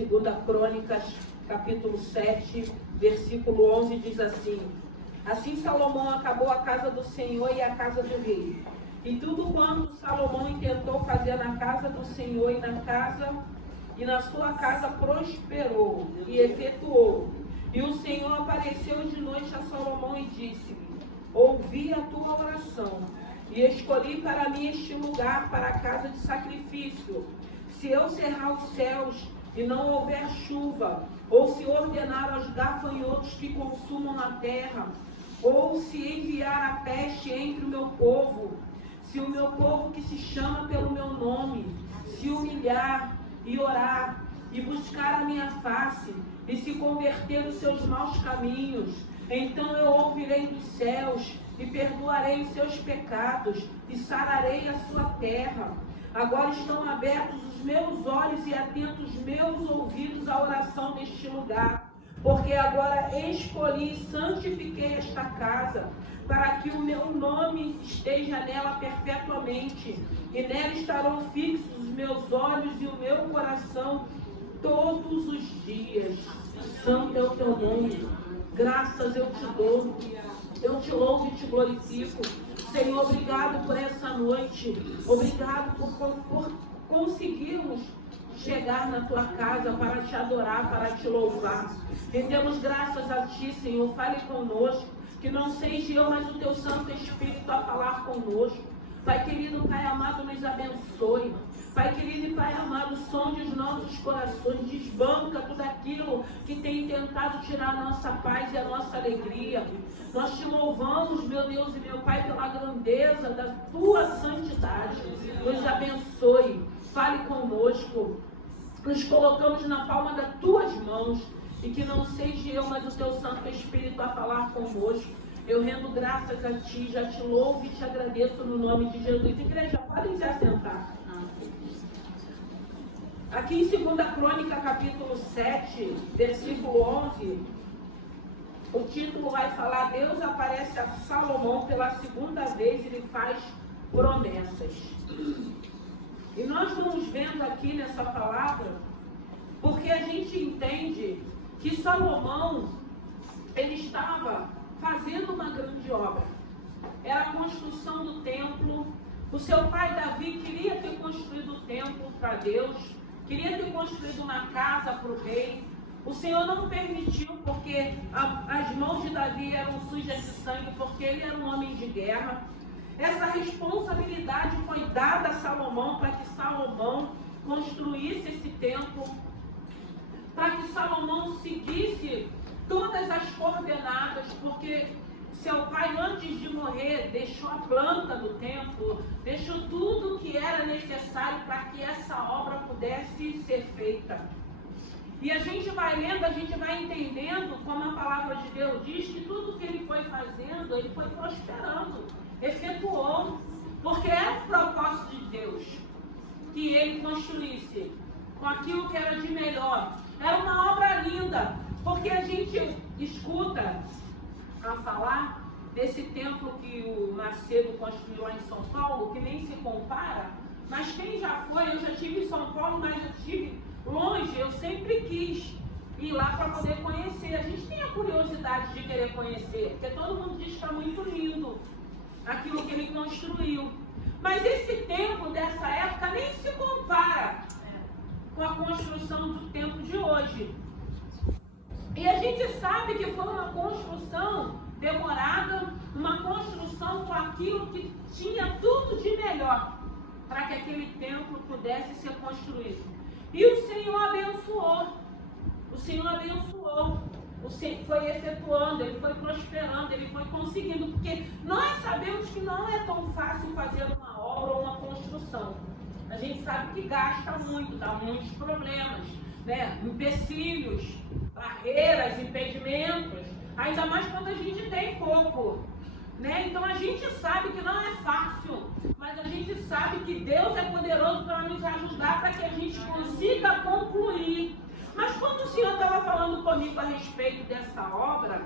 Segunda Crônicas, capítulo 7, versículo 11, diz assim: Assim Salomão acabou a casa do Senhor e a casa do rei. E tudo quanto Salomão intentou fazer na casa do Senhor e na sua casa prosperou e efetuou. E o Senhor apareceu de noite a Salomão e disse-lhe: Ouvi a tua oração e escolhi para mim este lugar para a casa de sacrifício. Se eu cerrar os céus e não houver chuva, ou se ordenar aos gafanhotos que consumam a terra, ou se enviar a peste entre o meu povo, se o meu povo que se chama pelo meu nome se humilhar e orar e buscar a minha face e se converter dos seus maus caminhos, então eu ouvirei dos céus e perdoarei os seus pecados e sararei a sua terra. Agora estão abertos os meus olhos e atentos os meus ouvidos à oração deste lugar, porque agora escolhi e santifiquei esta casa, para que o meu nome esteja nela perpetuamente, e nela estarão fixos os meus olhos e o meu coração todos os dias. Santo é o teu nome, graças eu te dou, eu te louvo e te glorifico. Senhor, obrigado por essa noite, obrigado por conseguirmos chegar na tua casa para te adorar, para te louvar. Rendemos graças a ti, Senhor. Fale conosco, que não seja eu, mas o teu Santo Espírito a falar conosco. Pai querido, Pai amado, nos abençoe. Pai querido e Pai amado, sonde os nossos corações, desbanca tudo aquilo que tem tentado tirar a nossa paz e a nossa alegria. Nós te louvamos, meu Deus e meu Pai, pela grandeza da tua santidade. Nos abençoe, fale conosco. Nos colocamos na palma das tuas mãos, e que não seja eu, mas o teu Santo Espírito a falar conosco. Eu rendo graças a ti, já te louvo e te agradeço no nome de Jesus. Igreja, podem se assentar. Aqui em 2 Crônica, capítulo 7, versículo 11, o título vai falar: Deus aparece a Salomão pela segunda vez e lhe faz promessas. E nós vamos vendo aqui nessa palavra, porque a gente entende que Salomão, ele estava fazendo uma grande obra. Era a construção do templo. O seu pai Davi queria ter construído o templo para Deus, queria ter construído uma casa para o rei. O Senhor não permitiu, porque as mãos de Davi eram sujas de sangue, porque ele era um homem de guerra. Essa responsabilidade foi dada a Salomão para que Salomão construísse esse templo, para que Salomão seguisse todas as coordenadas, porque seu pai, antes de morrer, deixou a planta do templo, deixou tudo o que era necessário para que essa obra pudesse ser feita. E a gente vai lendo, a gente vai entendendo, como a palavra de Deus diz, que tudo que ele foi fazendo, ele foi prosperando, efetuou, porque era o propósito de Deus que ele construísse com aquilo que era de melhor. Era uma obra linda, porque a gente escuta a falar desse templo que o Macedo construiu lá em São Paulo, que nem se compara, mas quem já foi, eu já estive em São Paulo, mas eu estive longe, eu sempre quis ir lá para poder conhecer. A gente tem a curiosidade de querer conhecer, porque todo mundo diz que está muito lindo aquilo que ele construiu. Mas esse templo dessa época nem se compara com a construção do templo de hoje. E a gente sabe que foi uma construção demorada, uma construção com aquilo que tinha tudo de melhor para que aquele templo pudesse ser construído. E o Senhor abençoou. O Senhor abençoou. O Senhor foi efetuando, ele foi prosperando, ele foi conseguindo, porque nós sabemos que não é tão fácil fazer uma obra ou uma construção. A gente sabe que gasta muito, dá muitos problemas, né? Empecilhos, barreiras, impedimentos, ainda mais quando a gente tem pouco, né? Então a gente sabe que não é fácil, mas a gente sabe que Deus é poderoso para nos ajudar para que a gente consiga concluir. Mas quando o Senhor estava falando comigo a respeito dessa obra,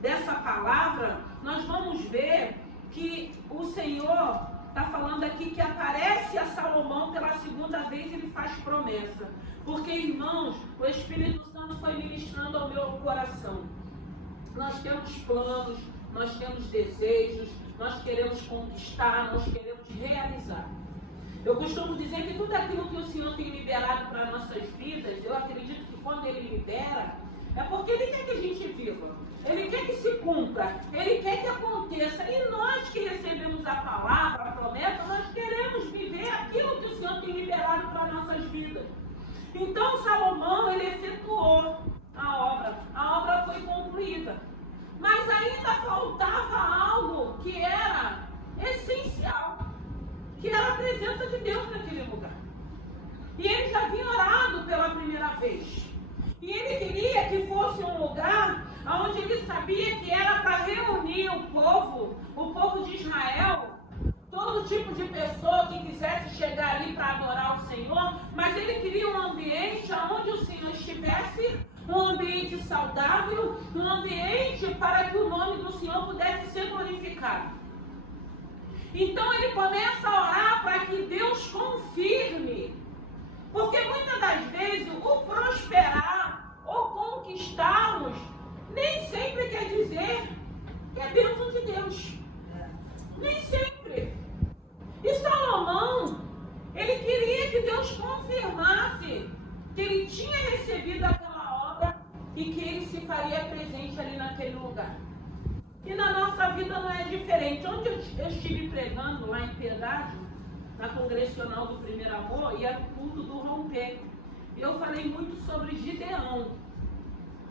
dessa palavra, nós vamos ver que o Senhor está falando aqui que aparece a Salomão pela segunda vez e ele faz promessa. Porque, irmãos, o Espírito Santo foi ministrando ao meu coração. Nós temos planos, nós temos desejos, nós queremos conquistar, nós queremos realizar. Eu costumo dizer que tudo aquilo que o Senhor tem liberado para nossas vidas, eu acredito que quando Ele libera, é porque Ele quer que a gente viva. Ele quer que se cumpra, Ele quer que aconteça. E nós que recebemos a palavra, a promessa, nós queremos viver aquilo que o Senhor tem liberado para nossas vidas. Então Salomão, ele efetuou a obra foi concluída. Mas ainda faltava algo que era essencial, que era a presença de Deus naquele lugar. E ele já havia orado pela primeira vez. E ele queria que fosse um lugar onde ele sabia que era para reunir o povo de Israel, todo tipo de pessoa que quisesse chegar ali para adorar o Senhor, mas ele queria um ambiente onde o Senhor estivesse, um ambiente saudável, um ambiente para que o nome do Senhor pudesse ser glorificado. Então ele começa a orar para que Deus confirme, porque muitas das vezes o prosperar ou conquistarmos nem sempre quer dizer que é bênção de Deus. Nem sempre. E Salomão, ele queria que Deus confirmasse que ele tinha recebido aquela obra e que ele se faria presente ali naquele lugar. E na nossa vida não é diferente. Onde eu estive pregando lá em Piedade, na Congressional do Primeiro Amor, e era o culto do romper. E eu falei muito sobre Gideão.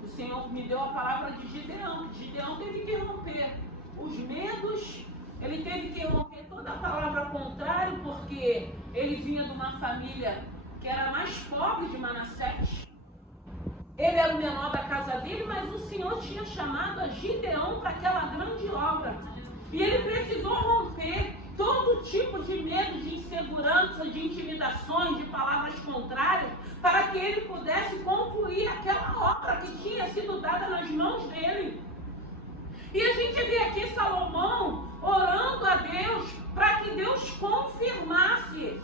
O Senhor me deu a palavra de Gideão. Gideão teve que romper os medos. Ele teve que romper toda a palavra contrária, porque ele vinha de uma família que era a mais pobre de Manassés. Ele era o menor da casa dele, mas o Senhor tinha chamado a Gideão para aquela grande obra. E ele precisou romper todo tipo de medo, de insegurança, de intimidações, de palavras contrárias, para que ele pudesse concluir aquela obra que tinha sido dada nas mãos dele. E a gente vê aqui Salomão orando a Deus para que Deus confirmasse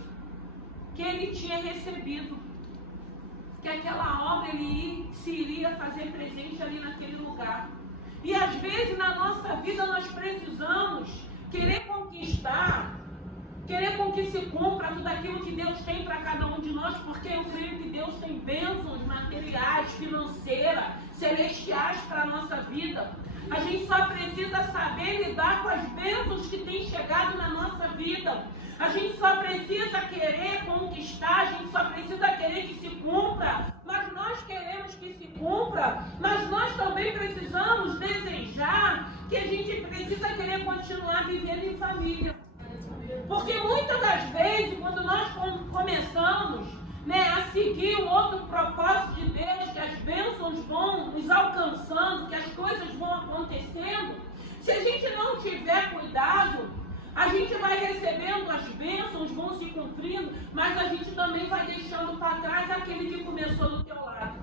que ele tinha recebido, que aquela obra ele se iria fazer presente ali naquele lugar. E às vezes na nossa vida nós precisamos querer conquistar, querer com que se cumpra tudo aquilo que Deus tem para cada um de nós, porque eu creio que Deus tem bênçãos materiais, financeiras, celestiais para a nossa vida. A gente só precisa saber lidar com as bênçãos que têm chegado na nossa vida. A gente só precisa querer conquistar, a gente só precisa querer que se cumpra. Mas nós queremos que se cumpra, mas nós também precisamos desejar que a gente precisa querer continuar vivendo em família. Porque muitas das vezes, quando nós começamos a seguir um outro propósito de Deus, que as bênçãos vão nos alcançando, que as coisas vão acontecendo, se a gente não tiver cuidado, a gente vai recebendo as bênçãos, vão se cumprindo, mas a gente também vai deixando para trás aquele que começou do teu lado.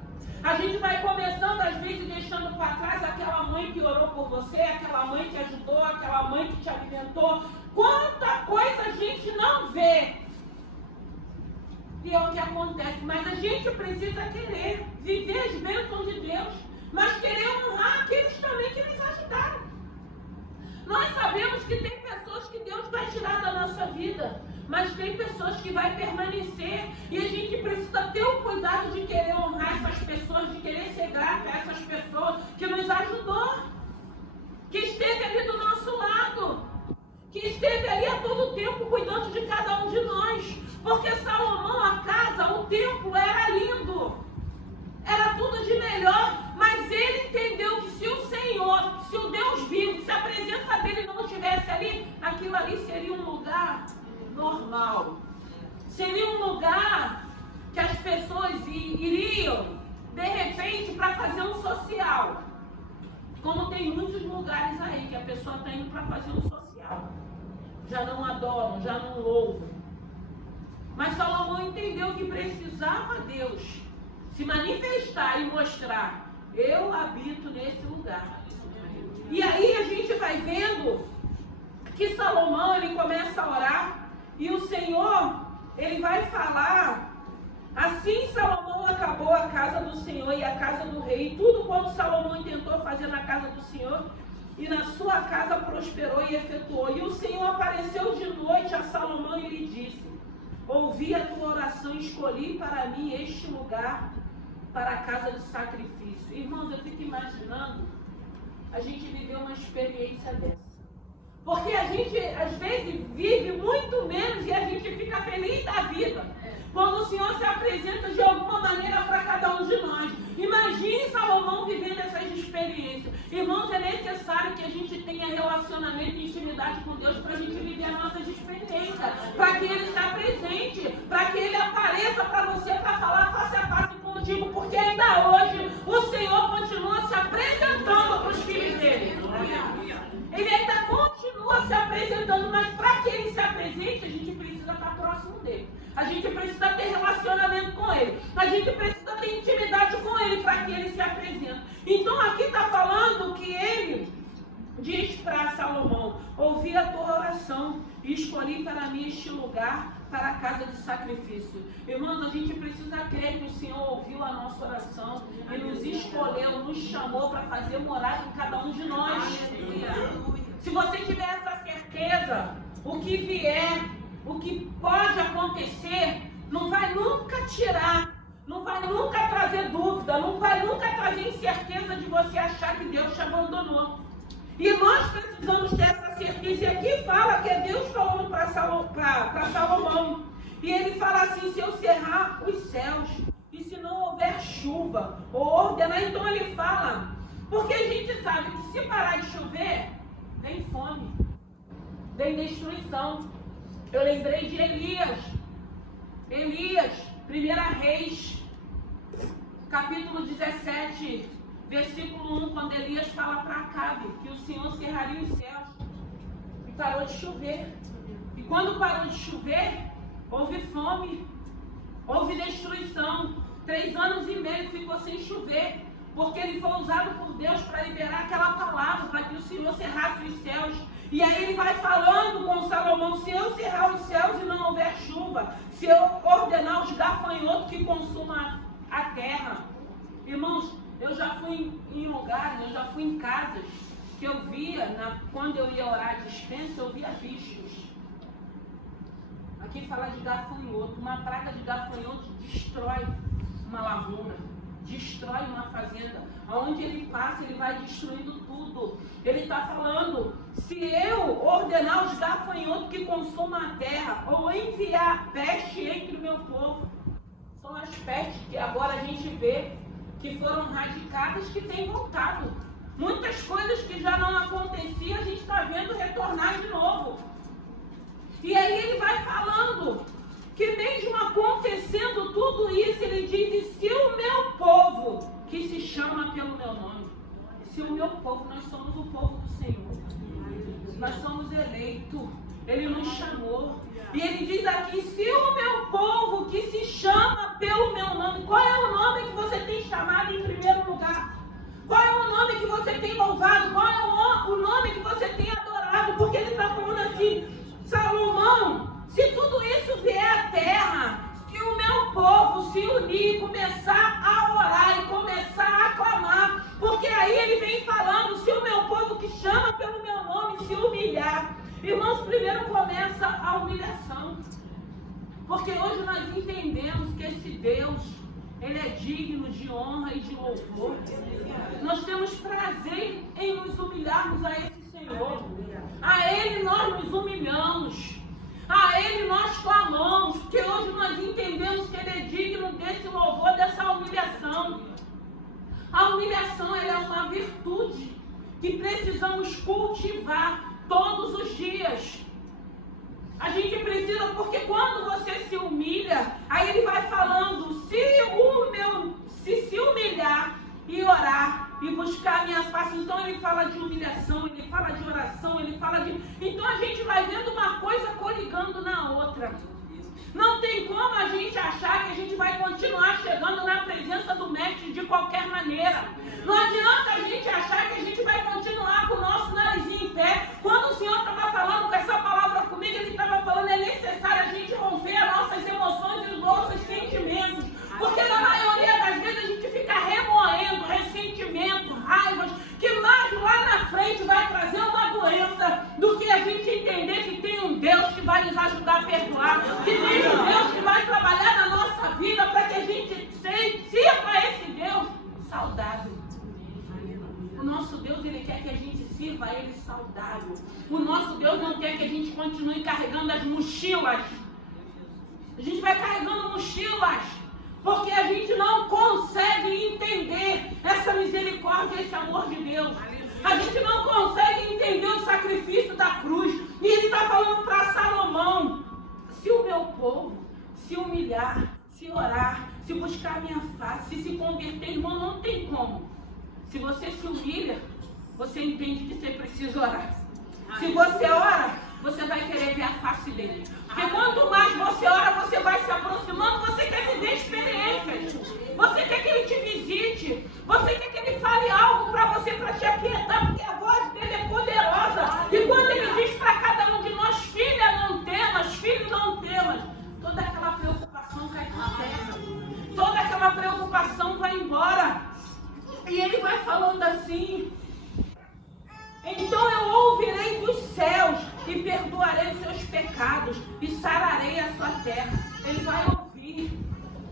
A gente vai começando, às vezes, deixando para trás aquela mãe que orou por você, aquela mãe que ajudou, aquela mãe que te alimentou. Quanta coisa a gente não vê. E é o que acontece. Mas a gente precisa querer viver as bênçãos de Deus, mas querer honrar aqueles também que nos ajudaram. Nós sabemos que tem pessoas que Deus vai tirar da nossa vida, mas tem pessoas que vai permanecer. E a gente precisa ter o cuidado de querer honrar essas pessoas, de querer ser grata a essas pessoas que nos ajudou, que esteve ali do nosso lado, que esteve ali a todo tempo cuidando de cada um de nós. Porque Salomão, a casa, o templo era lindo, era tudo de melhor, mas ele entendeu que se o Senhor, se o Deus vivo, se a presença dele não estivesse ali, aquilo ali seria um lugar normal. Seria um lugar que as pessoas iriam, de repente, para fazer um social. Como tem muitos lugares aí que a pessoa está indo para fazer um social. Já não adoram, já não louvam. Mas Salomão entendeu que precisava Deus se manifestar e mostrar: eu habito nesse lugar. E aí a gente vai vendo que Salomão, ele começa a orar acabou a casa do Senhor e a casa do rei, e tudo quanto Salomão tentou fazer na casa do Senhor, e na sua casa prosperou e efetuou. E o Senhor apareceu de noite a Salomão e lhe disse: ouvi a tua oração, escolhi para mim este lugar para a casa de sacrifício. Irmãos, eu fico imaginando a gente viver uma experiência dessa. Porque a gente, às vezes, vive muito menos e a gente fica feliz da vida quando o Senhor se apresenta de alguma maneira para cada um de nós. Imagine Salomão vivendo essas experiências. Irmãos, é necessário que a gente tenha relacionamento e intimidade com Deus para a gente viver as nossas experiências, para que Ele se apresente, para que Ele apareça para você, para falar face a face contigo, porque ainda hoje o Senhor continua se apresentando para os filhos dele. Ele ainda continua se apresentando, mas para que Ele se apresente, a gente precisa estar próximo dele. A gente precisa ter relacionamento com Ele. A gente precisa ter intimidade com Ele para que Ele se apresente. Então aqui está falando que Ele diz para Salomão: ouvi a tua oração e escolhi para mim este lugar para a casa de sacrifício. Irmãos, a gente precisa crer que o Senhor ouviu a nossa oração e nos escolheu, nos chamou para fazer morada em cada um de nós. Se você tiver essa certeza, o que vier, o que pode acontecer, não vai nunca tirar, não vai nunca trazer dúvida, não vai nunca trazer incerteza de você achar que Deus te abandonou. E nós precisamos ter essa certeza. E aqui fala que é Deus falando para Salomão. E ele fala assim: se eu cerrar os céus, e se não houver chuva, ou ordenar, então ele fala, porque a gente sabe que se parar de chover, vem fome, vem destruição. Eu lembrei de Elias, 1 Reis, capítulo 17, versículo 1, quando Elias fala para Acabe que o Senhor cerraria os céus, e parou de chover. E quando parou de chover, houve fome, houve destruição. 3 anos e meio ficou sem chover, porque ele foi usado por Deus para liberar aquela palavra, para que o Senhor cerrasse os céus. E aí ele vai falando com Salomão: se eu cerrar os céus e não houver chuva, se eu ordenar os gafanhotos que consumam a terra. Irmãos, eu já fui em lugares, eu já fui em casas que eu via, quando eu ia orar à dispensa, eu via bichos. Aqui fala de gafanhoto. Uma praga de gafanhoto destrói uma lavoura, destrói uma fazenda. Aonde ele passa, ele vai destruindo tudo. Ele está falando: se eu ordenar os gafanhotos que consumam a terra, ou enviar peste entre o meu povo. São as pestes que agora a gente vê que foram radicadas, que têm voltado. Muitas coisas que já não aconteciam, a gente está vendo retornar de novo. E aí ele vai falando que mesmo acontecendo tudo isso, ele diz: e se o meu povo, que se chama pelo meu nome, se o meu povo, nós somos o povo do Senhor, nós somos eleitos, Ele nos chamou. E ele diz aqui: se o meu povo que se chama pelo meu nome. Qual é o nome que você tem chamado em primeiro lugar? Qual é o nome que você tem louvado? Qual é o nome que você tem adorado? Porque ele está falando assim: Salomão, se tudo isso vier à terra, se o meu povo se unir, começar a orar e começar a clamar, porque aí ele vem falando: se o meu povo que chama pelo meu nome se humilhar. Irmãos, primeiro começa a humilhação, porque hoje nós entendemos que esse Deus, Ele é digno de honra e de louvor. Nós temos prazer em nos humilharmos a esse Senhor. A Ele nós nos humilhamos, a Ele nós clamamos, porque hoje nós entendemos que Ele é digno desse louvor, dessa humilhação. A humilhação, ela é uma virtude que precisamos cultivar todos os dias. A gente precisa, porque quando você se humilha, aí ele vai falando: se humilhar e orar e buscar a minha face. Então ele fala de humilhação, ele fala de oração, ele fala de... Então a gente vai vendo uma coisa coligando na outra. Não tem como a gente achar que a gente vai continuar chegando na presença do Mestre de qualquer maneira. Não adianta a gente achar que a gente vai continuar com o nosso narizinho em pé. Quando o Senhor estava falando com essa palavra comigo, Ele estava falando: é necessário a gente romper as nossas emoções e os nossos sentimentos. Porque na maioria das viva, Ele saudável. O nosso Deus não quer que a gente continue carregando as mochilas. A gente vai carregando mochilas, porque a gente não consegue entender essa misericórdia, esse amor de Deus. A gente não consegue entender o sacrifício da cruz. E Ele está falando para Salomão: se o meu povo se humilhar, se orar, se buscar a minha face, se converter, irmão, não tem como. Se você se humilha, você entende que você precisa orar. Se você ora, você vai querer ver a face dele. Porque quanto mais você ora, você vai se aproximando, você quer viver experiências. Você quer que ele te visite. Você quer que ele fale algo para você, para te aquietar, porque a voz dele é poderosa. E quando ele diz para cada um de nós: filha, não temas, filho, não temas, toda aquela preocupação cai por terra. Toda aquela preocupação vai embora. E ele vai falando assim: então eu ouvirei dos céus e perdoarei os seus pecados e sararei a sua terra. Ele vai ouvir,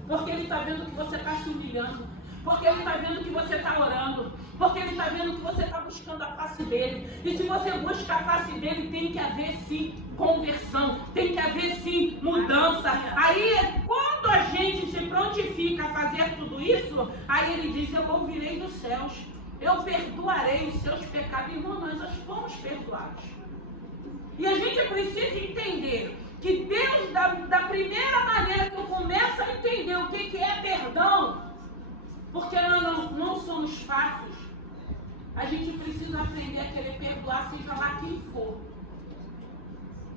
porque ele está vendo que você está se humilhando, porque ele está vendo que você está orando, porque ele está vendo que você está buscando a face dele. E se você busca a face dele, tem que haver sim conversão, tem que haver sim mudança. Aí quando a gente se prontifica a fazer tudo isso, aí ele diz: eu ouvirei dos céus, eu perdoarei os seus pecados. Irmão, nós fomos perdoados. E a gente precisa entender que Deus, da primeira maneira que eu começo a entender o que é perdão, porque nós não somos fáceis, a gente precisa aprender a querer perdoar, seja lá quem for.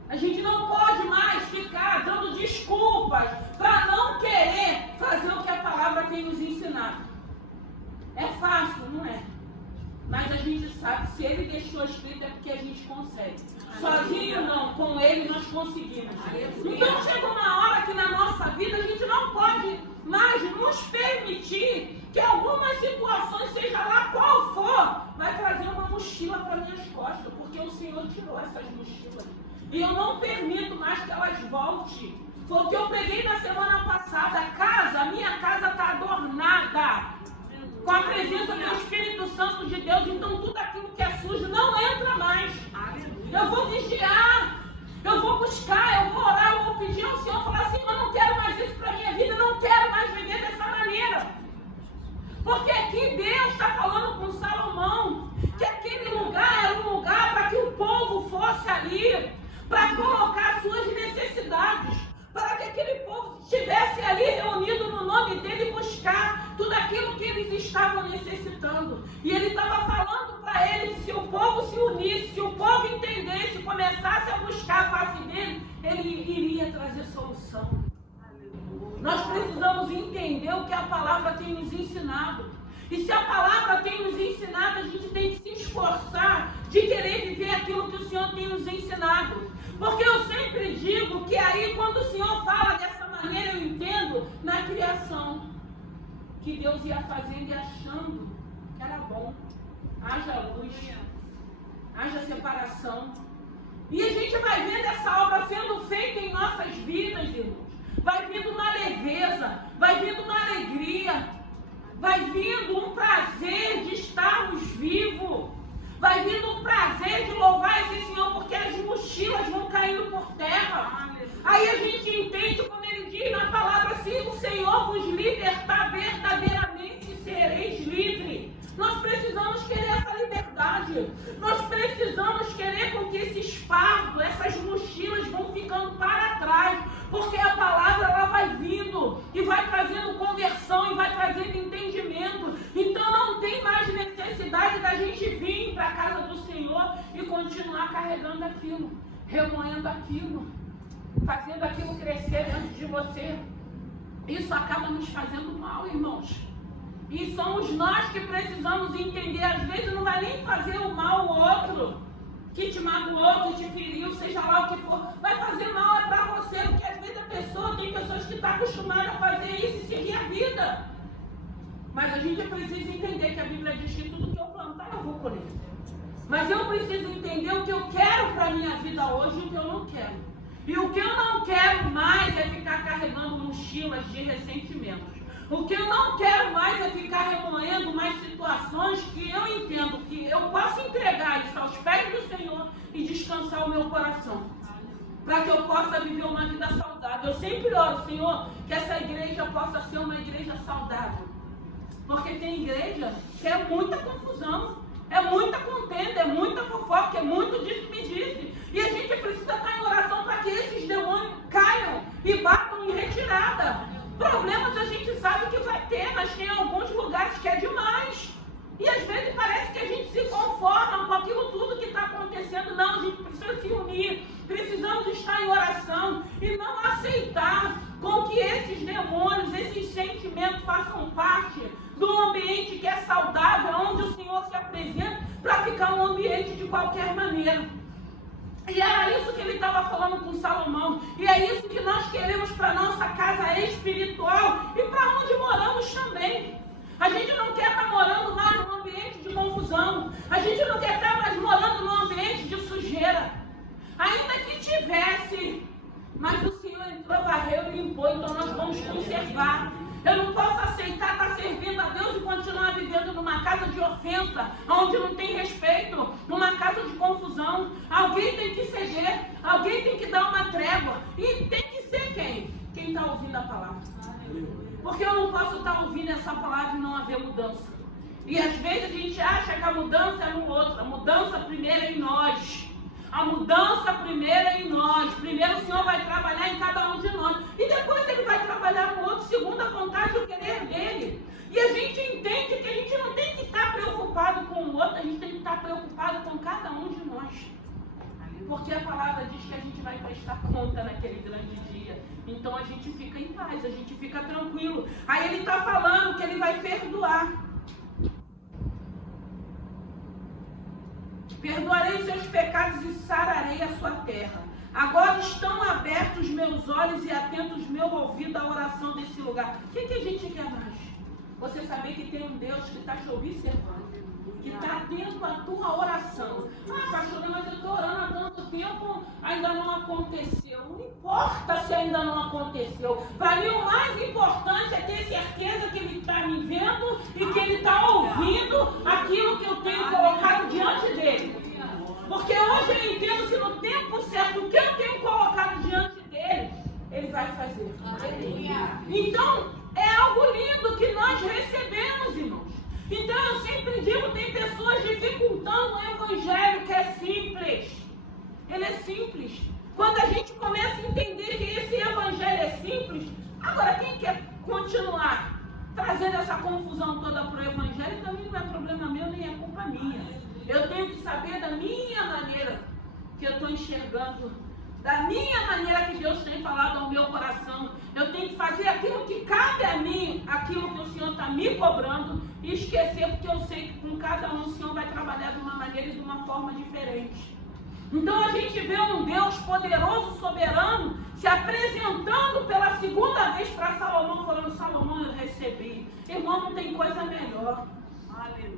A gente não pode mais ficar dando desculpas para não querer fazer o que a palavra tem nos ensinado. É fácil, não é? Mas a gente sabe, se ele deixou escrito é porque a gente consegue. Sozinho não, com ele nós conseguimos. Então chega uma hora que na nossa vida a gente não pode mais nos permitir que algumas situações, seja lá qual for, vai trazer uma mochila para minhas costas, porque o Senhor tirou essas mochilas. E eu não permito mais que elas voltem. Foi o que eu preguei na semana passada. A minha casa está adornada com a presença do Espírito Santo de Deus. Então tudo aquilo que é sujo não entra mais. Eu vou vigiar, eu vou buscar, eu vou orar, eu vou pedir ao Senhor, falar assim: eu não quero mais isso para a minha vida, eu não quero mais viver dessa maneira. Porque aqui Deus está falando com Salomão que aquele lugar era um lugar para que o povo fosse ali, para colocar suas necessidades, para que aquele povo estivesse ali reunido no nome dele e buscar tudo aquilo que eles estavam necessitando. E ele estava falando para eles que se o povo se unisse, se o povo entendesse, começasse a buscar a face dele, ele iria trazer solução. Nós precisamos entender o que a palavra tem nos ensinado. E se a palavra tem nos ensinado, a gente tem que se esforçar de querer viver aquilo que o Senhor tem nos ensinado. Porque eu sempre digo que aí, quando o Senhor fala dessa maneira, eu entendo na criação, que Deus ia fazendo e achando que era bom. Haja luz, haja separação. E a gente vai vendo essa obra sendo feita em nossas vidas, irmãos. Vai vindo uma leveza, vai vindo uma alegria, vai vindo um prazer de estarmos vivos, vai vindo um prazer de louvar esse Senhor, porque as mochilas vão caindo por terra. Aí a gente entende, como ele diz na palavra: se o Senhor vos libertar, verdadeiramente sereis livres. Nós precisamos querer essa liberdade. Nós precisamos querer com que esses fardos, essas mochilas vão ficando para trás. Porque a palavra, ela vai vindo e vai trazendo conversão e vai trazendo entendimento. Então não tem mais necessidade da gente vir para a casa do Senhor e continuar carregando aquilo, remoendo aquilo, fazendo aquilo crescer dentro de você. Isso acaba nos fazendo mal, irmãos. E somos nós que precisamos entender. Às vezes não vai nem fazer o mal ao outro, que te magoou, que te feriu, seja lá o que for. Vai fazer mal é para você, porque às vezes a pessoa, tem pessoas que estão acostumadas a fazer isso e seguir a vida. Mas a gente precisa entender que a Bíblia diz que tudo que eu plantar eu vou colher. Mas eu preciso entender o que eu quero para a minha vida hoje e o que eu não quero. E o que eu não quero mais é ficar carregando mochilas de ressentimentos. O que eu não quero mais é ficar remoendo mais situações que eu entendo que eu posso entregar isso aos pés do Senhor e descansar o meu coração, para que eu possa viver uma vida saudável. Eu sempre oro, Senhor, que essa igreja possa ser uma igreja saudável. Porque tem igreja que é muita confusão, é muita contenda, é muita fofoca, é muito disse-me-disse. E a gente precisa estar em oração para que esses demônios caiam e batam em retirada. Problemas a gente sabe que vai ter, mas tem alguns lugares que é demais. E às vezes parece que a gente se conforma com aquilo tudo que está acontecendo. Não, a gente precisa se unir, precisamos estar em oração e não aceitar com que esses demônios, esses sentimentos façam parte do ambiente que é saudável, onde o Senhor se apresenta, para ficar um ambiente de qualquer maneira. E era isso que ele estava falando com Salomão. E é isso que nós queremos para a nossa casa espiritual e para onde moramos também. A gente não quer estar morando mais num ambiente de confusão. A gente não quer estar mais morando num ambiente de sujeira. Ainda que tivesse, mas o Senhor entrou, varreu e limpou. Então nós vamos conservar. Eu não posso aceitar estar servindo a Deus e continuar vivendo numa casa de ofensa, onde não tem respeito, numa casa de confusão. Alguém tem que ceder, alguém tem que dar uma trégua. E tem que ser quem? Quem está ouvindo a palavra. Porque eu não posso estar ouvindo essa palavra e não haver mudança. E às vezes a gente acha que a mudança é no outro. A mudança primeiro é em nós. A mudança primeiro é em nós. Primeiro o Senhor vai trabalhar em cada um de nós. E depois Ele vai trabalhar no outro, segundo a vontade e o querer dEle. E a gente entende que a gente não tem que estar preocupado com o outro. A gente tem que estar preocupado com cada um de nós. Porque a palavra diz que a gente vai prestar conta naquele grande dia. Então a gente fica em paz, a gente fica tranquilo. Aí Ele está falando que Ele vai perdoar. Perdoarei os seus pecados e sararei a sua terra. Agora estão abertos meus olhos e atentos meu ouvido à oração desse lugar. O que a gente quer mais? Você saber que tem um Deus que está te observando, que está atento à tua oração. Ah, pastor, mas eu estou orando há tanto tempo, ainda não aconteceu. Não importa se ainda não aconteceu. Para mim o mais importante é ter certeza que Ele está me vendo e que Ele está ouvindo aquilo que eu tenho colocado diante dEle. Porque hoje eu entendo que no tempo certo, o que eu tenho colocado diante dEle, Ele vai fazer. Então, é algo lindo que nós recebemos, irmãos. Então eu sempre digo, tem pessoas dificultando o evangelho que é simples. Ele é simples. Quando a gente começa a entender que esse evangelho é simples, agora quem quer continuar trazendo essa confusão toda para o evangelho, também não é problema meu, nem é culpa minha. Eu tenho que saber da minha maneira que eu estou enxergando, da minha maneira que Deus tem falado ao meu coração. Eu tenho que fazer aquilo que cabe a mim, aquilo que o Senhor está me cobrando, e esquecer, porque eu sei que com cada um o Senhor vai trabalhar de uma maneira e de uma forma diferente. Então a gente vê um Deus poderoso, soberano, se apresentando pela segunda vez para Salomão, falando: Salomão, eu recebi. Irmão, não tem coisa melhor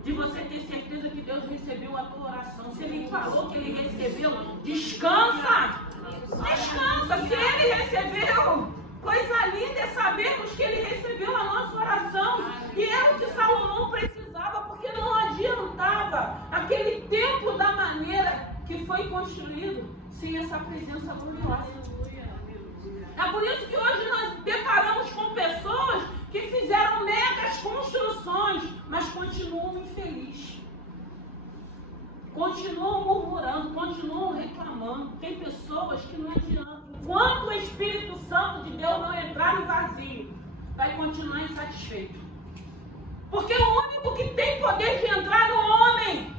de você ter certeza que Deus recebeu a tua oração. Se Ele falou que Ele recebeu, descansa. Descansa. Se Ele recebeu, coisa linda é sabermos que Ele recebeu a nossa oração. E era o que Salomão precisava, porque não adiantava aquele templo da maneira que foi construído sem essa presença gloriosa. É por isso que hoje nós deparamos com pessoas que fizeram megas construções, mas continuam infelizes. Continuam murmurando, continuam reclamando. Tem pessoas que não adianta. Enquanto o Espírito Santo de Deus não entrar no vazio, vai continuar insatisfeito. Porque o único que tem poder de entrar no homem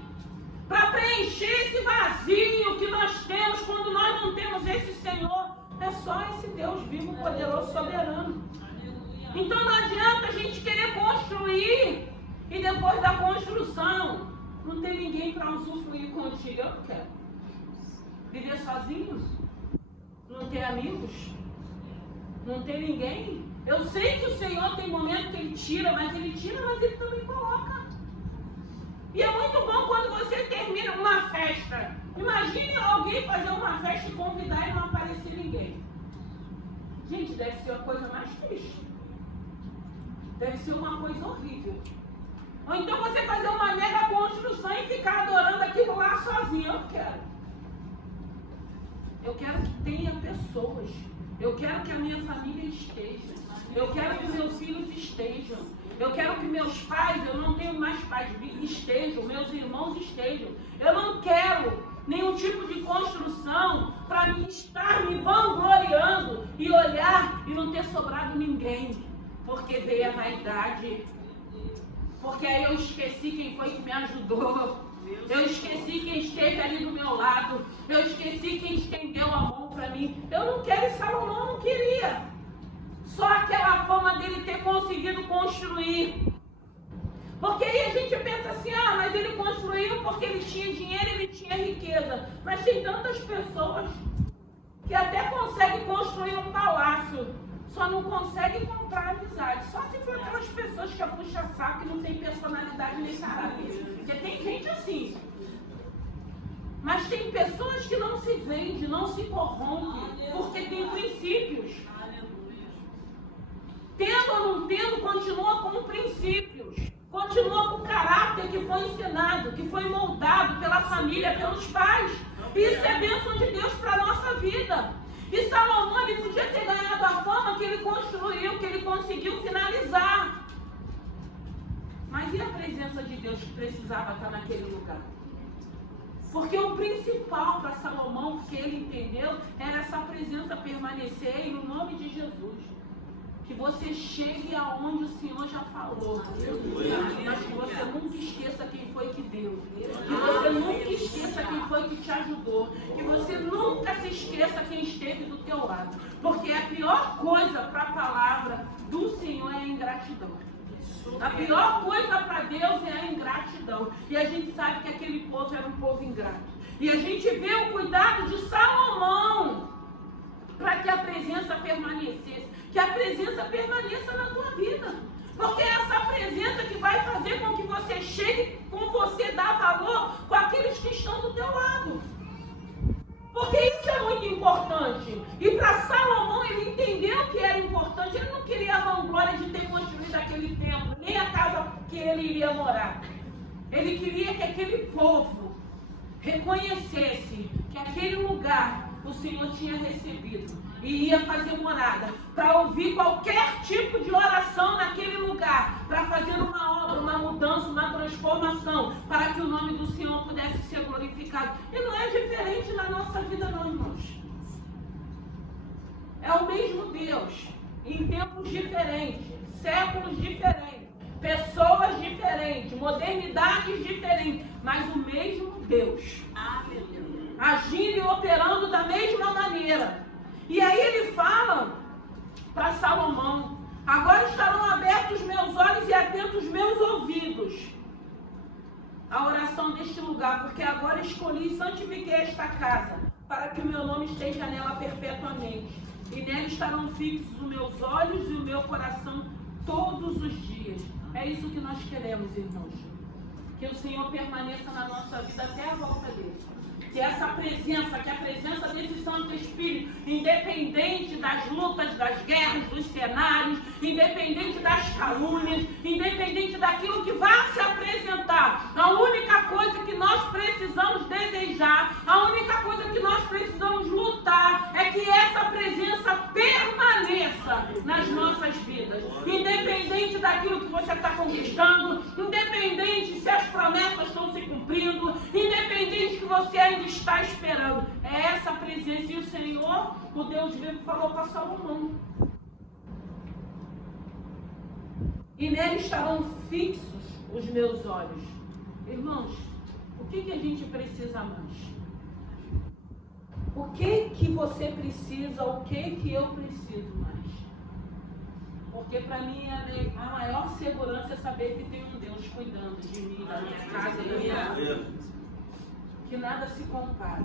para preencher esse vazio que nós temos quando nós não temos esse Senhor, é só esse Deus vivo, poderoso, soberano. Então não adianta a gente querer construir e depois da construção não tem ninguém para usufruir contigo. Eu não quero viver sozinho, não ter amigos, não ter ninguém. Eu sei que o Senhor tem momento que Ele tira, mas Ele também coloca. E é muito bom quando você termina uma festa. Imagine alguém fazer uma festa e convidar e não aparecer ninguém. Gente, deve ser a coisa mais triste. Deve ser uma coisa horrível. Ou então você fazer uma mega construção e ficar adorando aquilo lá sozinho. Eu não quero. Eu quero que tenha pessoas. Eu quero que a minha família esteja. Eu quero que meus filhos estejam. Eu quero que meus pais, eu não tenho mais pais, estejam. Meus irmãos estejam. Eu não quero nenhum tipo de construção para mim estar me vangloriando e olhar e não ter sobrado ninguém. Porque veio a vaidade. Porque aí eu esqueci quem foi que me ajudou. Eu esqueci quem esteve ali do meu lado. Eu esqueci quem estendeu a mão para mim. Eu não quero, e Salomão não queria. Só aquela forma dele ter conseguido construir. Porque aí a gente pensa assim, mas ele construiu porque ele tinha dinheiro, ele tinha riqueza. Mas tem tantas pessoas que até conseguem construir um palácio, só não conseguem comprar amizade. Só se for aquelas pessoas que é puxa-saco, que não tem personalidade nem caráter. Porque tem gente assim. Mas tem pessoas que não se vendem, não se corrompem, porque tem princípios. Tendo ou não tendo, continua com princípios. Continua com o caráter que foi ensinado, que foi moldado pela família, pelos pais. Isso é bênção de Deus para a nossa vida. E Salomão, ele podia ter ganhado a fama que ele construiu, que ele conseguiu finalizar. Mas e a presença de Deus que precisava estar naquele lugar? Porque o principal para Salomão, que ele entendeu, era essa presença permanecer e no nome de Jesus. Que você chegue aonde o Senhor já falou. Mas que você nunca esqueça quem foi que deu. Que você nunca esqueça quem foi que te ajudou. Que você nunca se esqueça quem esteve do teu lado. Porque a pior coisa para a palavra do Senhor é a ingratidão. A pior coisa para Deus é a ingratidão. E a gente sabe que aquele povo era um povo ingrato. E a gente vê o cuidado de Salomão para que a presença permanecesse. Que a presença permaneça na tua vida. Porque é essa presença que vai fazer com que você chegue, com você dar valor com aqueles que estão do teu lado. Porque isso é muito importante. E para Salomão, ele entendeu que era importante. Ele não queria a vanglória de ter construído aquele templo, nem a casa que ele iria morar. Ele queria que aquele povo reconhecesse que aquele lugar o Senhor tinha recebido e ia fazer morada, para ouvir qualquer tipo de oração naquele lugar, para fazer uma obra, uma mudança, uma transformação, para que o nome do Senhor pudesse ser glorificado. E não é diferente na nossa vida não, irmãos. É o mesmo Deus, em tempos diferentes, séculos diferentes, pessoas diferentes, modernidades diferentes, mas o mesmo Deus, agindo e operando da mesma maneira. E aí ele fala para Salomão: agora estarão abertos meus olhos e atentos meus ouvidos à oração deste lugar, porque agora escolhi e santifiquei esta casa, para que o meu nome esteja nela perpetuamente. E nela estarão fixos os meus olhos e o meu coração todos os dias. É isso que nós queremos, irmãos. Que o Senhor permaneça na nossa vida até a volta dele. Que essa presença, que a presença desse Santo Espírito, independente das lutas, das guerras, dos cenários, independente das calúnias, independente daquilo que vai se apresentar, a única coisa que nós precisamos desejar, a única coisa que nós precisamos lutar é que essa presença permaneça nas nossas vidas. Independente daquilo que você está conquistando, independente se as promessas estão se cumprindo, independente que você ainda está esperando. É essa presença. E o Senhor, o Deus vivo, falou para Salomão: e nele estarão fixos os meus olhos. Irmãos, o que a gente precisa mais? O que você precisa? O que eu preciso mais? Porque para mim a maior segurança é saber que tem um Deus cuidando de mim, da minha casa, da minha vida. Que nada se compare.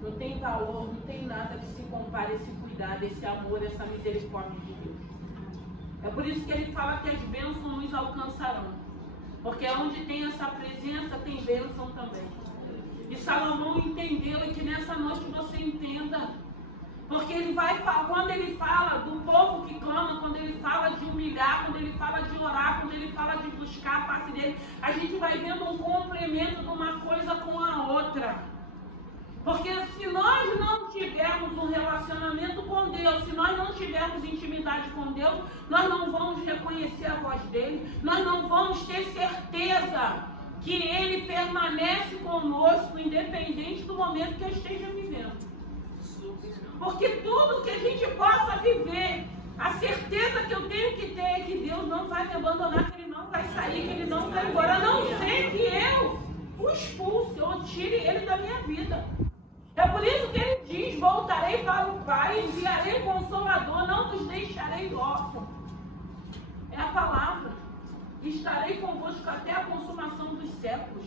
Não tem valor, não tem nada que se compare esse cuidado, esse amor, essa misericórdia de Deus. É por isso que ele fala que as bênçãos nos alcançarão. Porque onde tem essa presença, tem bênção também. E Salomão entendeu, e que nessa noite você entenda. Porque ele vai falar, quando ele fala do povo que clama, clama, quando ele fala de humilhar, quando ele fala de orar, quando ele fala de buscar a face dele, a gente vai vendo um complemento de uma coisa com a outra. Porque se nós não tivermos um relacionamento com Deus, se nós não tivermos intimidade com Deus, nós não vamos reconhecer a voz dele, nós não vamos ter certeza que ele permanece conosco, independente do momento que eu esteja vivendo. Porque tudo que a gente possa viver, a certeza que eu tenho que ter é que Deus não vai me abandonar, que ele não vai sair, que ele não vai embora, a não ser que eu o expulse, eu tire ele da minha vida. É por isso que ele diz: voltarei para o Pai, enviarei Consolador, não vos deixarei órfãos. É a palavra. Estarei convosco até a consumação dos séculos.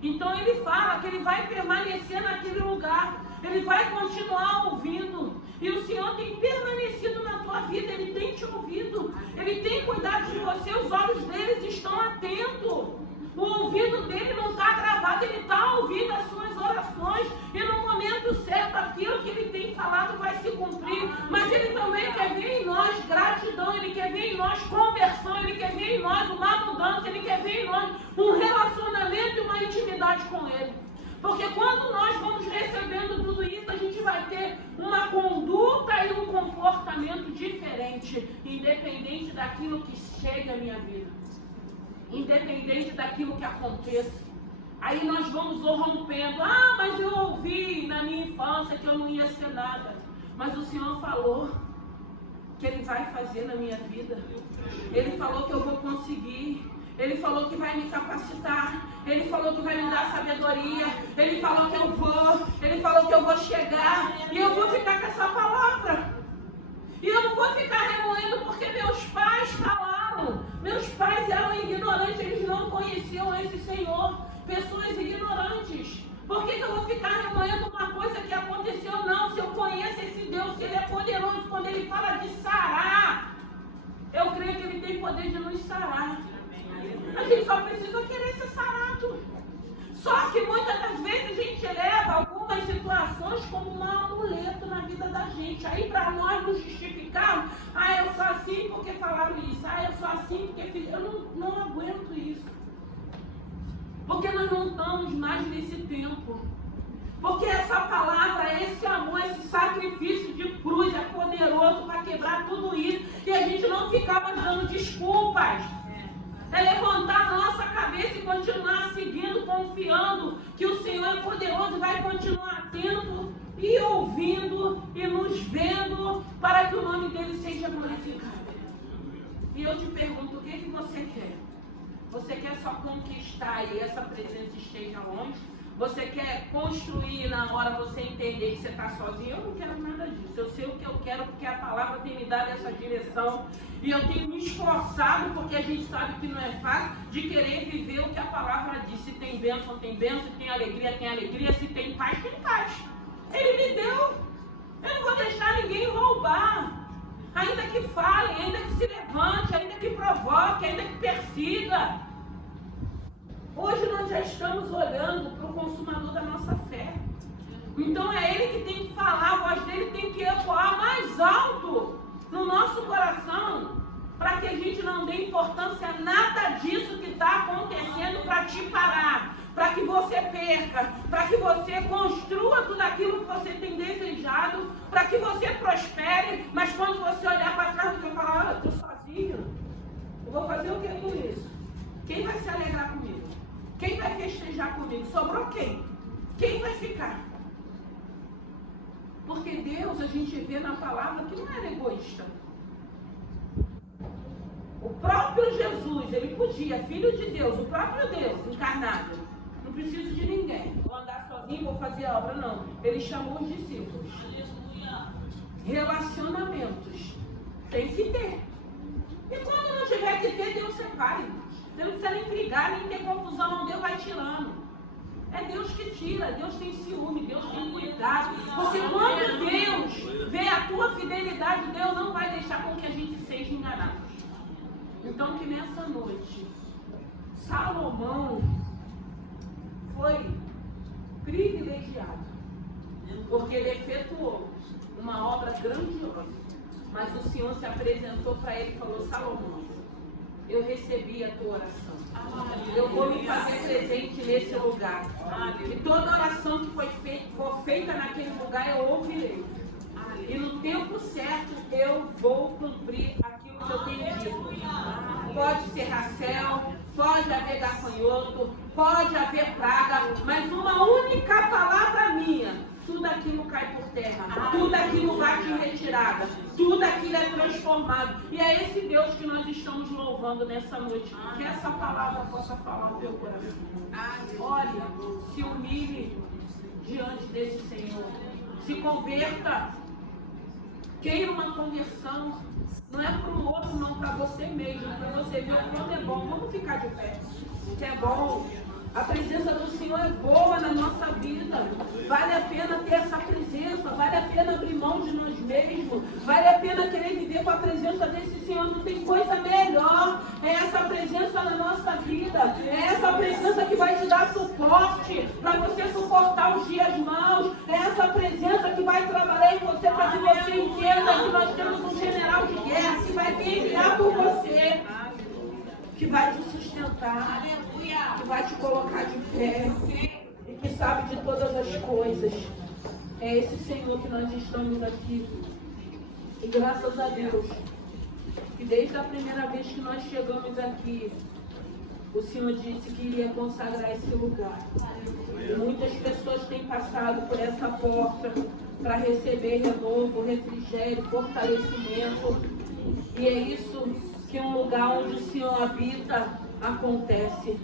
Então ele fala que ele vai permanecer naquele lugar, ele vai continuar ouvindo. E o Senhor tem permanecido na tua vida, ele tem te ouvido, ele tem cuidado de você, os olhos deles estão atentos. O ouvido dele não está gravado, ele está ouvindo as suas orações. E no momento certo, aquilo que ele tem falado vai se cumprir. Mas ele também quer ver em nós gratidão, ele quer ver em nós conversão, ele quer ver em nós uma mudança, ele quer ver em nós um relacionamento e uma intimidade com ele. Porque quando nós vamos recebendo tudo isso, a gente vai ter uma conduta e um comportamento diferente, independente daquilo que chega à minha vida. Independente daquilo que aconteça. Aí nós vamos rompendo. Ah, mas eu ouvi na minha infância que eu não ia ser nada. Mas o Senhor falou que Ele vai fazer na minha vida. Ele falou que eu vou conseguir. Ele falou que vai me capacitar. Ele falou que vai me dar sabedoria. Ele falou que eu vou. Ele falou que eu vou chegar. E eu vou ficar com essa palavra. E eu não vou ficar remoendo porque meus pais falaram. Meus pais eram ignorantes, eles não conheciam esse Senhor. Pessoas ignorantes. Por que eu vou ficar remoendo uma coisa que aconteceu? Não, se eu conheço esse Deus, se Ele é poderoso, quando Ele fala de sarar, eu creio que Ele tem poder de nos sarar. A gente só precisa querer ser sarado. Só que muitas das vezes a gente leva algumas situações como um amuleto na vida da gente. Aí para nós nos justificarmos, eu sou assim porque falaram isso, eu sou assim porque fiz. Eu não aguento isso. Porque nós não estamos mais nesse tempo. Porque essa palavra, esse amor, esse sacrifício de cruz é poderoso para quebrar tudo isso. E a gente não ficar mais dando desculpas. É levantar a nossa cabeça e continuar seguindo, confiando que o Senhor é poderoso e vai continuar atento e ouvindo e nos vendo para que o nome dele seja glorificado. E eu te pergunto, o que você quer? Você quer só conquistar e essa presença esteja longe? Você quer construir na hora você entender que você está sozinho? Eu não quero nada disso. Eu sei o que eu quero porque a palavra tem me dado essa direção. E eu tenho me esforçado, porque a gente sabe que não é fácil, de querer viver o que a palavra diz. Se tem bênção, tem bênção. Se tem alegria. Se tem paz, tem paz. Ele me deu. Eu não vou deixar ninguém roubar. Ainda que fale, ainda que se levante, ainda que provoque, ainda que persiga. Hoje nós já estamos olhando para o consumador da nossa fé. Então é Ele que tem que falar, a voz dele tem que ecoar mais alto no nosso coração, para que a gente não dê importância a nada disso que está acontecendo para te parar, para que você perca, para que você construa tudo aquilo que você tem desejado, para que você prospere, mas quando você olhar para trás, você vai falar, eu estou sozinho, eu vou fazer o que com isso? Quem vai se alegrar comigo? Quem vai festejar comigo? Sobrou quem? Quem vai ficar? Porque Deus, a gente vê na palavra que não era egoísta. O próprio Jesus, ele podia, Filho de Deus, o próprio Deus encarnado. Não preciso de ninguém. Vou andar sozinho, vou fazer a obra, não. Ele chamou os discípulos. Relacionamentos. Tem que ter. E quando não tiver que ter, Deus separe. Você não precisa nem brigar, nem ter confusão, não. Deus vai tirando. É Deus que tira, Deus tem ciúme, Deus tem cuidado. Porque quando Deus vê a tua fidelidade, Deus não vai deixar com que a gente seja enganado. Então que nessa noite, Salomão foi privilegiado. Porque ele efetuou uma obra grandiosa. Mas o Senhor se apresentou para ele e falou: Salomão, eu recebi a tua oração. Eu vou me fazer presente nesse lugar. E toda oração que for feita naquele lugar, eu ouvirei. E no tempo certo, eu vou cumprir aquilo que eu tenho dito. Pode ser racel, pode haver gafanhoto, pode haver praga, mas uma única palavra minha, tudo aquilo cai por terra, tudo aquilo bate em retirada, tudo aquilo é transformado. E é esse Deus que nós estamos louvando nessa noite. Que essa palavra possa falar no teu coração. Olha, se humilhe diante desse Senhor, se converta, queira uma conversão. Não é para o outro, não, para você mesmo, para você ver o quanto é bom. Vamos ficar de pé, que é bom. A presença do Senhor é boa na nossa vida. Vale a pena ter essa presença, vale a pena abrir mão de nós mesmos, vale a pena querer viver com a presença desse Senhor. Não tem coisa melhor. É essa presença na nossa vida, é essa presença que vai te dar suporte para você suportar os dias maus. É essa presença que vai trabalhar em você para que você entenda que nós temos um general de guerra que vai guerrear por você, que vai te sustentar, que vai te colocar de pé e que sabe de todas as coisas. É esse Senhor que nós estamos aqui. E graças a Deus, que desde a primeira vez que nós chegamos aqui, o Senhor disse que iria consagrar esse lugar. E muitas pessoas têm passado por essa porta para receber renovo, refrigério, fortalecimento. E é isso que um lugar onde o Senhor habita acontece.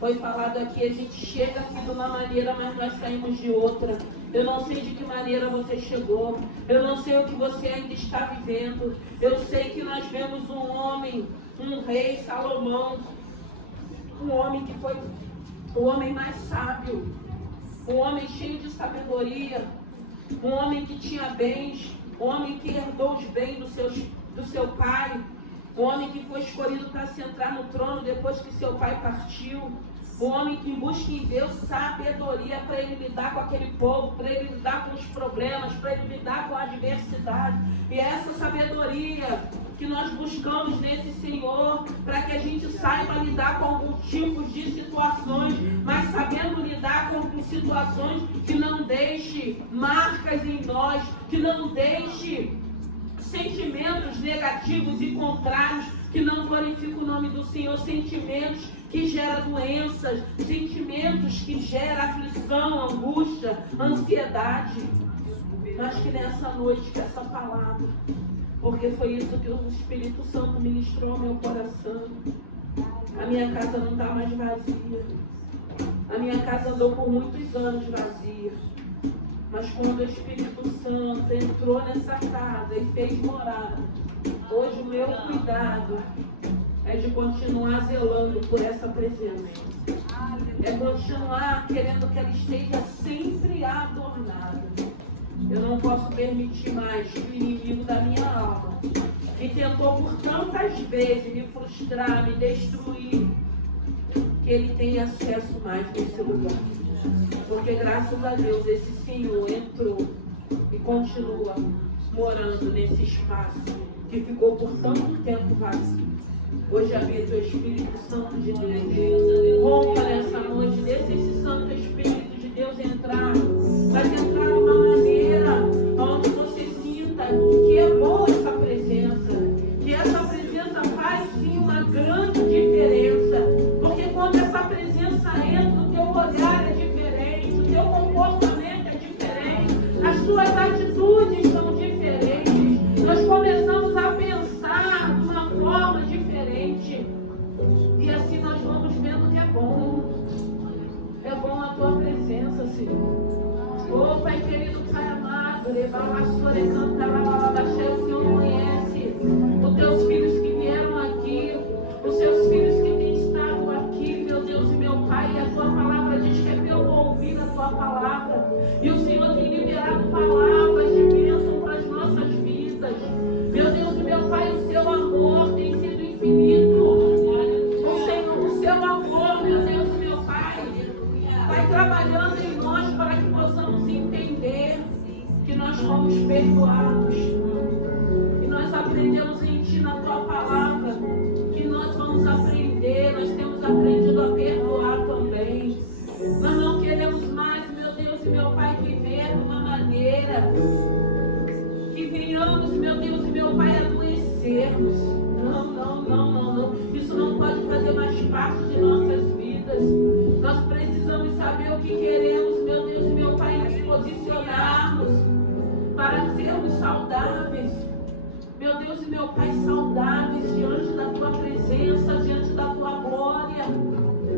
Foi falado aqui, a gente chega aqui de uma maneira, mas nós saímos de outra. Eu não sei de que maneira você chegou, eu não sei o que você ainda está vivendo. Eu sei que nós vemos um homem, um rei, Salomão, um homem que foi o homem mais sábio, um homem cheio de sabedoria, um homem que tinha bens, um homem que herdou os bens do seu pai, um homem que foi escolhido para se entrar no trono depois que seu pai partiu. Um homem que busca em Deus sabedoria para ele lidar com aquele povo, para ele lidar com os problemas, para ele lidar com a adversidade. E é essa sabedoria que nós buscamos nesse Senhor, para que a gente saiba lidar com alguns tipos de situações, mas sabendo lidar com situações que não deixe marcas em nós, que não deixe sentimentos negativos e contrários, que não glorificam o nome do Senhor, sentimentos que geram doenças, sentimentos que geram aflição, angústia, ansiedade. Mas que nessa noite, que essa palavra, porque foi isso que o Espírito Santo ministrou ao meu coração. A minha casa não está mais vazia. A minha casa andou por muitos anos vazia. Mas quando o Espírito Santo entrou nessa casa e fez morada, hoje o meu cuidado é de continuar zelando por essa presença. É continuar querendo que ela esteja sempre adornada. Eu não posso permitir mais que o inimigo da minha alma, que tentou por tantas vezes me frustrar, me destruir, que ele tenha acesso mais nesse lugar. Porque graças a Deus esse Senhor entrou e continua morando nesse espaço que ficou por tanto tempo vazio. Hoje habita o Espírito Santo de Deus. Rompa nessa noite, deixa esse Santo Espírito de Deus entrar. Mas entrar de uma maneira onde você sinta que é bom essa presença. Que essa presença faz sim uma grande diferença. Porque quando essa presença entra, o teu olhar é diferente, o teu comportamento é diferente, as tuas atitudes são diferentes. Nós começamos a pensar de uma forma diferente. E assim nós vamos vendo que é bom. É bom a tua presença, Senhor. Ô Pai querido, Pai amado, o Senhor conhece os teus filhos que vieram aqui, os seus filhos que têm estado aqui, meu Deus e meu Pai, e a tua palavra diz que é pelo ouvir a tua palavra. E o Senhor tem liberado palavras de bênção para as nossas vidas. Meu Deus e meu Pai, o seu amor tem sido infinito. O seu amor, meu Deus e meu Pai, vai trabalhando em nós para que possamos entender que nós fomos perdoados. E nós meu Deus e meu Pai, adoecermos. Não. Isso não pode fazer mais parte de nossas vidas. Nós precisamos saber o que queremos, meu Deus e meu Pai, nos posicionarmos para sermos saudáveis. Meu Deus e meu Pai, saudáveis diante da Tua presença, diante da Tua glória.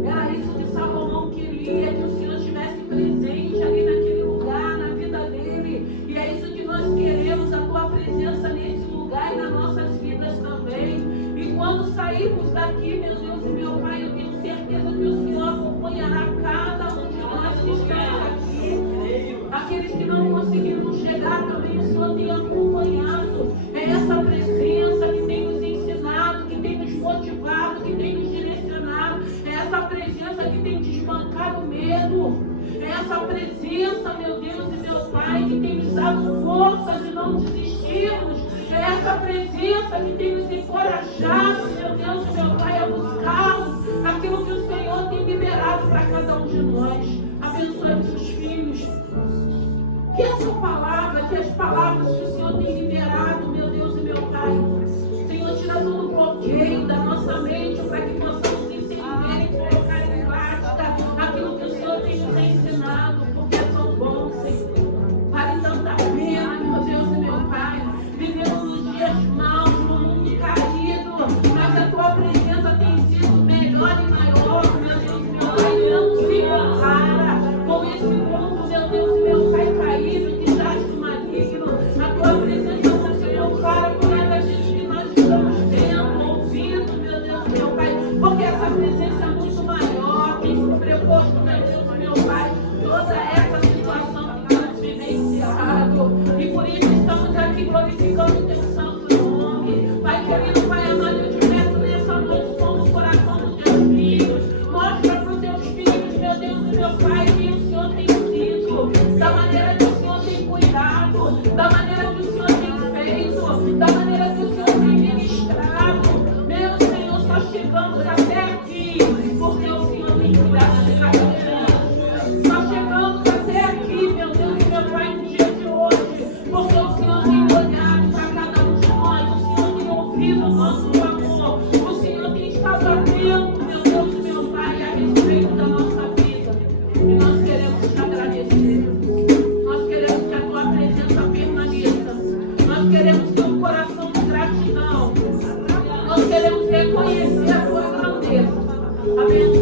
Era isso que Salomão queria, que o Senhor estivesse presente ali naquele lugar, na vida dele. E é isso que nós queremos, a Tua presença nesse lugar e nas nossas vidas também. E quando sairmos daqui, meu Deus e meu Pai, eu tenho certeza que o Senhor acompanhará cada um de nós que estamos aqui. Aqueles que não conseguiram chegar também, o Senhor tem acompanhado. É essa presença que tem nos ensinado, que tem nos motivado, que tem nos direcionado. É essa presença que tem desbancado o medo. É essa presença, meu Deus e meu Pai, que tem nos dado força de não desistirmos. É essa presença que tem nos encorajado, meu Deus e meu Pai, a buscarmos aquilo que o Senhor tem liberado para cada um de nós. Abençoe os filhos. Que essa palavra, que as palavras que o Senhor tem liberado, meu Deus e meu Pai, Senhor, tira todo o bloqueio da nossa mente para que possamos entender e colocar em prática aquilo que o Senhor tem nos ensinado, porque é tão bom, Senhor. Vale tanta pena, meu Deus e meu Pai, vivendo nos dias maus, no mundo caído, mas a Tua presença tem sido melhor e maior, meu Deus e meu Pai, não se compara com esse mundo, meu Deus e meu Pai, caído, que jaz do maligno. A Tua presença não se compara com nada disso que nós estamos vendo, ouvindo, meu Deus e meu Pai, porque essa presença é muito maior, tem sobreposto, meu Deus e meu Pai, toda essa situação que temos vivenciado, e por isso estamos aqui glorificando o Teu santo nome. Pai querido, Pai amado, eu te peço nessa noite, som no coração dos Teus filhos, mostra para os Teus filhos, meu Deus e meu Pai, quem o Senhor tem sido, da maneira que o Senhor tem cuidado, da maneira que o Senhor tem feito, da maneira que o Senhor tem ministrado. Meu Senhor, só chegamos até aqui, porque o Senhor tem cuidado de cada um de nós. Só chegamos até aqui, meu Deus e meu Pai, no dia de hoje, porque o Senhor tem olhado para cada um de nós, o Senhor tem ouvido o nosso clamor, o Senhor tem estado atento, meu Deus e meu Pai, a respeito da nossa vida. E nós queremos te agradecer. Nós queremos que a Tua presença permaneça. Nós queremos ter um coração de gratidão. Nós queremos reconhecer a Tua grandeza. Abençoe